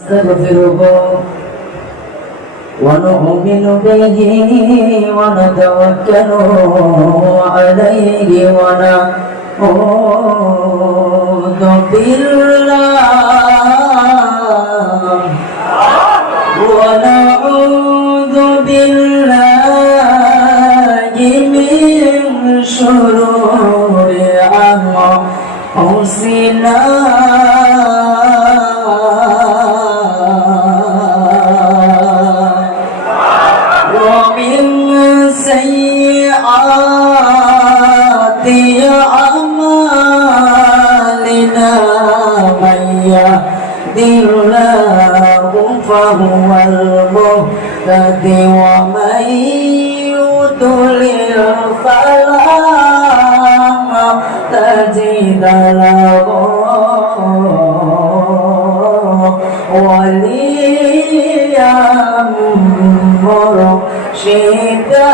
نستغفره ونؤمن به ونتوكل عليه ونعوذ بالله من شرور أنفسنا ومن سيئات أعمالنا من يهد الله فهو المهتدي ومن يضلل فلا تجد له وليا مرشدا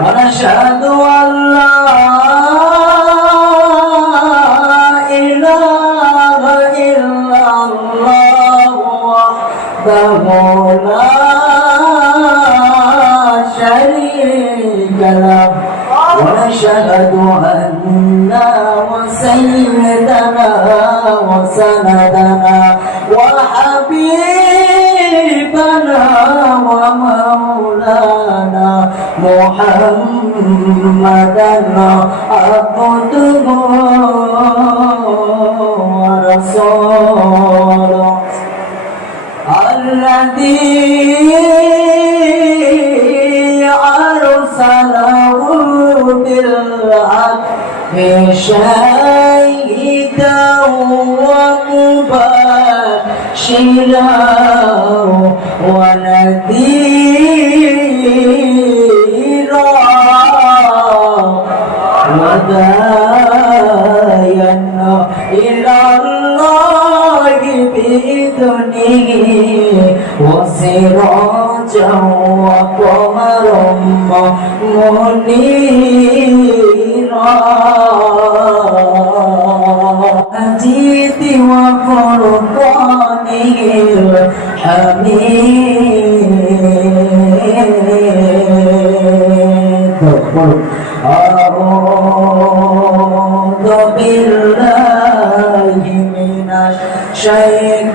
ونشهد أن لا إله إلا الله وحده لا شريك له ونشهد أن سيدنا وسندنا وحبيبنا ومولانا محمدا عبده ورسوله الذي أرسله بالحق شاهدا ومبشرا ونذيرا وداعيا إلى الله بإذنه وسراجا وقمرا منيرا مجيد وفرقانه الحميد أعوذ بالله من الشيطان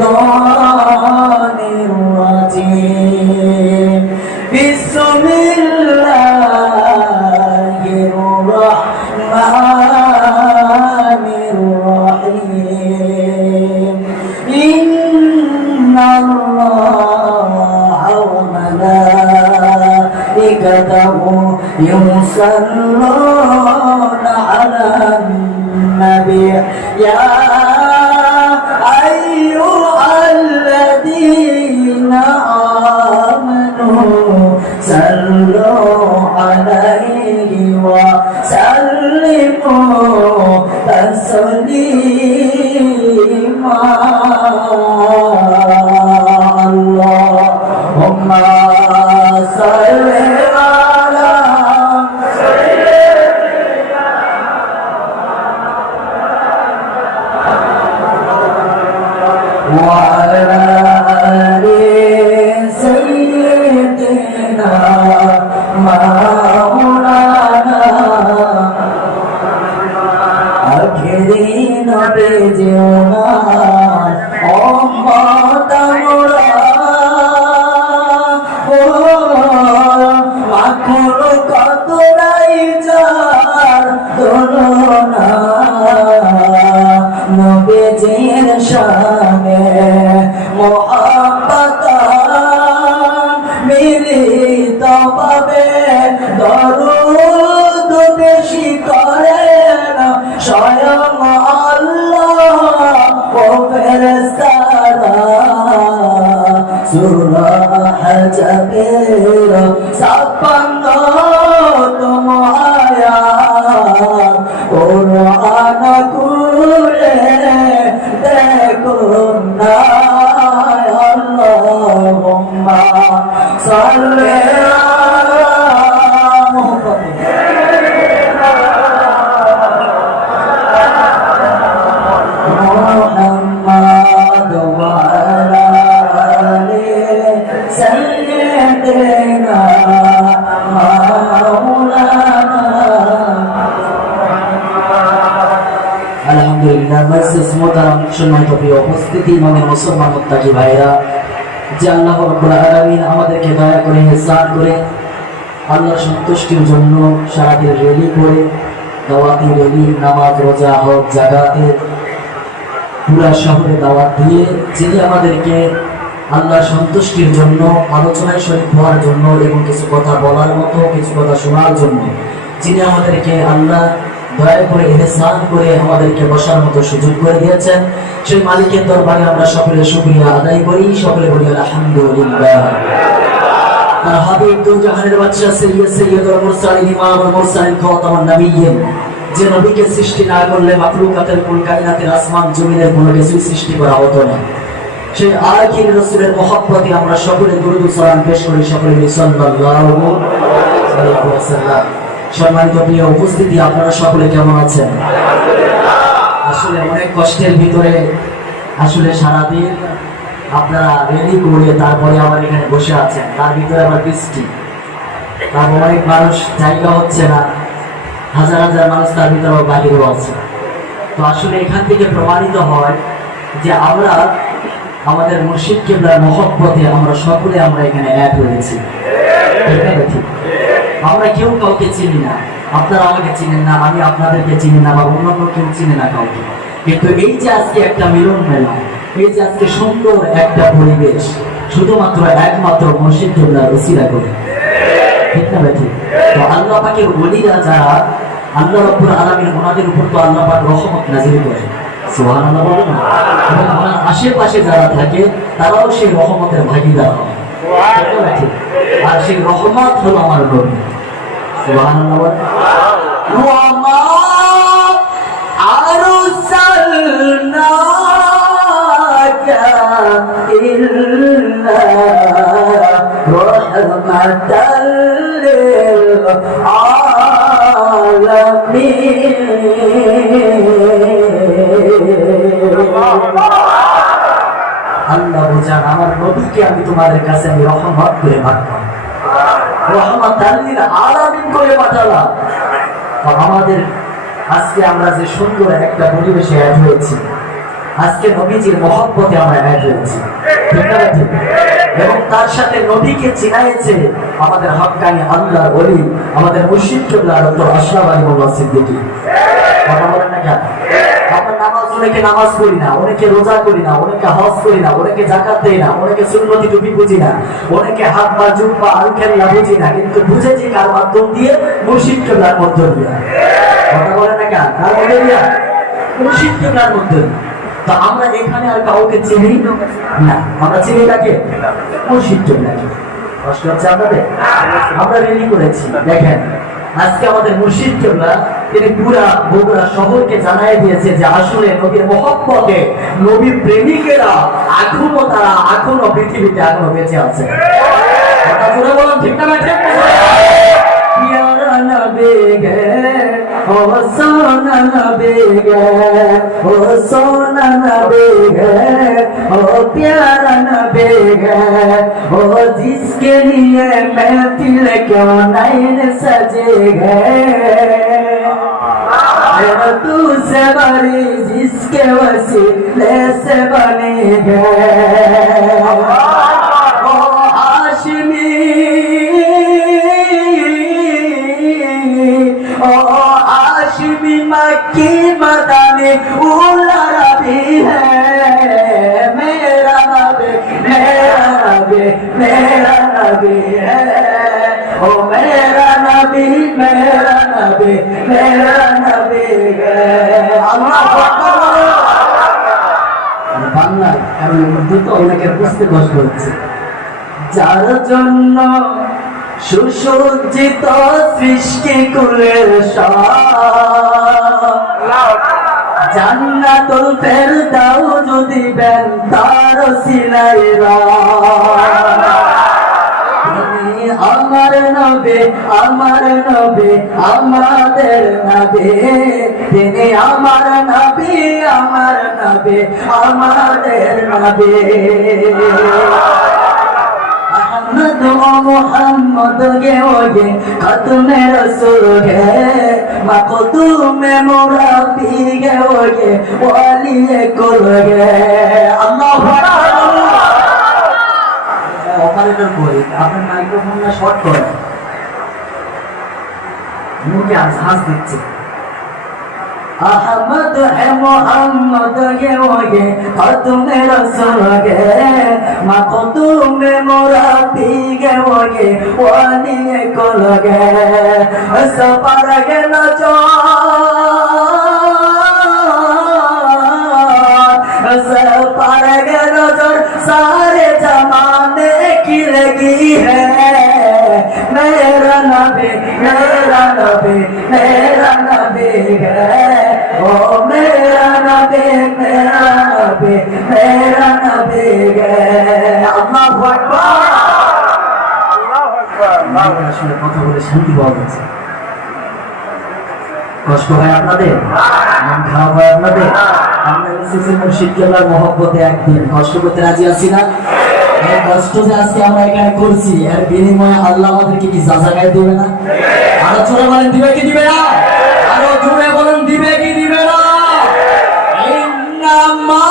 الرجيم بسم الله الرحمن الرحيم إن الله وملائكته يصلون على النبي يا أيها الذين آمنوا صلوا عليه وسلموا تسليما اللهم صل على وعلى آل سيدنا مولانا أكرم بجنا أمة مخلوقات raiser তুলনা নবীজির শানে মুহাব্বত মিলিত ভাবে দরুদ বেশি করেন স্বয়ং আল্লাহ ও ফেরেশতারা সূরা হাজবের 56 আয়াত কুরআন খুলে দেখুন না আল্লাহুম্মা সাল্লি আলা মুহাম্মাদ আলহামদুলিল্লাহ মাইসেস মোহতারাম সম্মানিত প্রিয় উপস্থিতি ইমামের মুসলমান মুত্তাকি ভাইরা, যে আল্লাহ রাব্বুল আলামিন আমাদেরকে দয়া করে ইহসান করে আল্লাহর সন্তুষ্টির জন্য সারাদিন রেলি করে দাওয়াতি রেলি, নামাজ, রোজা, হজ, যাকাতের পুরা শহরে দাওয়াত দিয়ে যিনি আমাদেরকে আল্লাহর সন্তুষ্টির জন্য আলোচনায় শরীক হওয়ার জন্য এবং কিছু কথা বলার মতো, কিছু কথা শোনার জন্য যিনি আমাদেরকে আল্লাহ দয়া করে ইহসান করে আমাদেরকে বসার মতো সুযোগ করে দিয়েছেন, সেই মালিকের দরবারে আমরা সকলে শুকরিয়া আদায় করি, সকলে বলি আলহামদুলিল্লাহ। তার হাবিব দু জাহানের বাদশা সাইয়্যিদুল মুরসালিন ইমামুল মুরসালিন খাতামুন নবিয়্যিন, যে নবীকে সৃষ্টি না করলে মাখলুকাতের কুল কায়নাতের আসমান জমিনের কোনো কিছুই সৃষ্টি করা হতো না, সেই আখির রাসূলের মহব্বতে আমরা সকলে দুরূদ ও সালাম পেশ করি, সকলে সাল্লাল্লাহু আলাইহি ওয়াসাল্লাম। সম্মানিত প্রিয় উপস্থিতি, আপনারা সকলে কেমন আছেন? আসলে অনেক কষ্টের ভিতরে আসলে সারাদিন আপনারা রেডি করে তারপরে আবার এখানে বসে আছেন, তার ভিতরে আবার বৃষ্টি, তারপর অনেক মানুষ জায়গা হচ্ছে না, হাজার হাজার মানুষ তার ভিতরে বাহিরেও আছে। তো আসলে এখান থেকে প্রমাণিত হয় যে আমরা আমাদের মুর্শিদ কিবলার মহব্বতে আমরা সকলে আমরা এখানে এক হয়েছি। ঠিক, আমরা কেউ কাউকে চিনি না, আপনারা আমাকে চিনেন না, আমি আপনাদেরকে চিনি না, বা অন্যান্য কেউ চিনে না কাউকে, কিন্তু এই যে আজকে একটা মিলন মেলা, এই যে আজকে সুন্দর একটা পরিবেশ, শুধুমাত্র একমাত্র মুর্শিদ কিবলার ওসিলা করে। ঠিক না ভাই? ঠিক। তো আল্লাহ পাকের ওলিরা যারা, আল্লাহ রাব্বুল আলামিন ওনাদের উপর তো আল্লাহ পাক রহমত নাযিল করে, সুবহানাল্লাহ বলেন না? এবং ওনার আশেপাশে যারা থাকে তারাও সেই রহমতের ভাগীদার হয়। ঠিক। আর সেই রহমত হলো আমার নবী, সুবহানাল্লাহ বলেন। ওয়া মা আরসালনাকা ইল্লা রাহমাতাল লিল আলামিন। আল্লাহ বুঝান, আমার নবীকে আমি তোমাদের কাছে আমি রহমত করে পাঠালাম, রহমাতাল লিল আলামিন করে পাঠালাম। আমাদের আজকে আমরা যে সুন্দর একটা পরিবেশে অ্যাড হয়েছি, আজকে নবীজির মহব্বতে আমরা অ্যাড হয়েছি, এবং তার সাথে নবীকে চিনাইছে আমাদের হক্কানি আল্লাহর ওলি, আমাদের মুর্শিদ কিবলা ডক্টর আশরাফ আলী মোল্লা সিদ্দিকী। কথা বলেন না কেন? আমরা নামাজ, অনেকে নামাজ পড়ি না, অনেকে রোজা করি না, অনেকে হজ করি না, অনেকে যাকাত দেই না, অনেকে সুন্নতি টুপি বুঝি না, অনেকে হাত বা জুব্বা আলখাল্লা বুঝি না, কিন্তু বুঝেছি কার মাধ্যম দিয়ে? মুর্শিদ কিবলার মধ্য দিয়ে। কথা বলেন না কেন? কার মধ্য দিয়ে? মুর্শিদ কিবলার মধ্য দিয়ে। তো আমরা এখানে আর কাউকে চিনি না, আমরা চিনি কাকে? মুর্শিদ কিবলাকে। কষ্ট হচ্ছে আপনাদের? আমরা রেডি করেছি, দেখেন আজকে আমাদের মুর্শিদ কিবলা তিনি পুরা বগুড়া শহরকে জানাই দিয়েছে যে আসলে নবীর মহব্বতে নবী প্রেমিকেরা এখনো পৃথিবীতে এখনো বেঁচে আছে। কথা জোরে বলুন, ঠিক না? ঠিক না? প্যারা নবী গে ও সোনা নবী গে, ও সোনা নবী গে, ও प्यारा नबी है, वो जिसके लिए महफिल क्यों नैन सजे है, तू से बड़ी जिसके वसीले से बने गए, ओ हाशमी, ओ हाशमी मक्की मदनी उला रबी है, मेरा नबी है, ओ मेरा नबी है। अल्लाहु আকবার। বাংলায় কারণ দ্রুত অনেকের বুঝতে কষ্ট হচ্ছে। যার জন্য সুসজ্জিত সৃষ্টি কুলের জান্নাতুল ফেরদাউস দিবেন তার সিলাইরা, আমার নবী, আমার নবী, আমাদের নবী, তিনি আমার নবী, আমার নবী, আমাদের নবী। আহমদ मोहम्मद गे ओगे खत्मे रसूल गे मखदूमे मुरब्बी गे ओगे ওয়ালিয়ে কুল গে আল্লাহু আকবার অপারেটর কই আপনার মাইক্রোফোনটা শর্ট করে মুখে আওয়াজ দিচ্ছে अहमद है मोहम्मद के होगे खत्म रसूल के मखदूम मुरब्बी के होगे वाली कुल के सफर के नजर सफर के नजर सारे जमाने की लगी है मेरा नबी मेरा नबी मेरा नबी है ओ मेरा नबी मेरा नबी मेरा नबी है अल्लाहु আকবার আল্লাহু আকবার আসলে কথা বলে শান্তি পাওয়া যাচ্ছে কষ্ট হয় আপনাদের মন খারাপ হয় আপনাদের আমরা এসেছি মুর্শিদ কেবলার মহব্বতে একদিন কষ্ট করতে রাজি আছি না এই কষ্ট যে আজকে আমরা এখানে করছি এর বিনিময়ে আল্লাহ আমাদেরকে কি জাযাগায় দিবে না আরো জোরে বলেন দিবে কি দিবে না আরো জোরে বলেন দিবে কি দিবে না ইন্নামা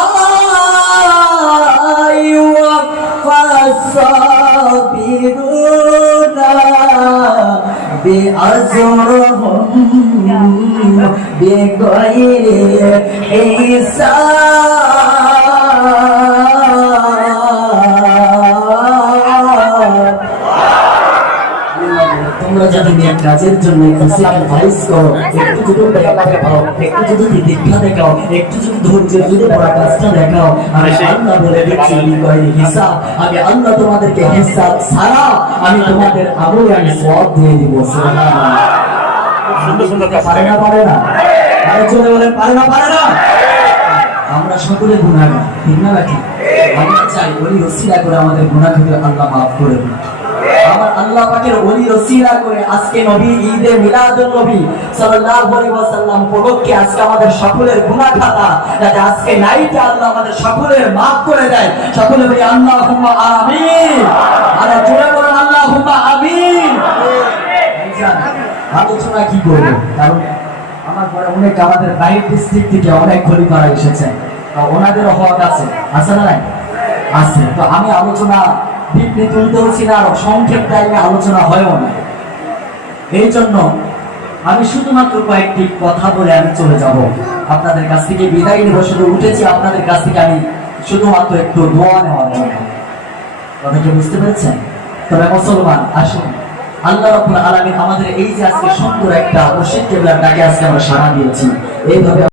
ইউওয়াফাস সাবিরুনা বিআজরিহিম বিগাইরি তোমরা যদি নেক কাজের জন্য একটু স্যাক্রিফাইস করো একটু যদি দয়া দেখাও একটু যদি দীক্ষা দেখাও একটু যদি ধৈর্যের যদি বড় কাজটা দেখাও আমি আল্লাহ বলে দিচ্ছি বিগয়রি হিসাব আমি আল্লাহ তোমাদেরকে হিসাব ছাড়া আমি তোমাদের আমলে আমি সওয়াব দিয়ে দিব সুবহানাল্লাহ সুন্দর সুন্দর কাজ পারে না আরে চলে বলেন পারে না আমরা সকলে গুনাহগার ঠিক না নাকি আমরা চাই ওলি ওসিলা করে আমাদের গুনাহকে আল্লাহ maaf করে দিন আমার আল্লাহ পাকের ওলি ওসিলা করে আজকে নবী ঈদে মিলাদুন নবী সাল্লাল্লাহু আলাইহি ওয়াসাল্লাম উপলক্ষে আজকে আমাদের সকলের গুনাহ খাতা যাতে আজকে নাইটে আল্লাহ আমাদের সকলের maaf করে দেয় সকলে বলি আল্লাহুম্মা আমিন আরে জোরে বলেন আল্লাহুম্মা আমিন আলোচনা কি করব কারণ আমার পরে অনেক আমাদের বাইরের ডিস্ট্রিক্ট থেকে অনেক খলিফারা এসেছেন ওনাদেরও হক আছে আছে না নাই আছে তো আমি আলোচনা ডিপলি তুলতে হচ্ছি না আর সংক্ষেপ টাইমে আলোচনা হয়ও না এই জন্য আমি শুধুমাত্র কয়েকটি কথা বলে আমি চলে যাব আপনাদের কাছ থেকে বিদায় নেব শুধু উঠেছি আপনাদের কাছ থেকে আমি শুধুমাত্র একটু দোয়া নেওয়ার জন্য কথা কি বুঝতে পেরেছেন তবে মুসলমান আসুন আল্লাহ রাব্বুল আলামিন আমাদের এই যে আজকে সুন্দর একটা মুর্শিদ কেবলার ডাকে আজকে আমরা সাড়া দিয়েছি এইভাবে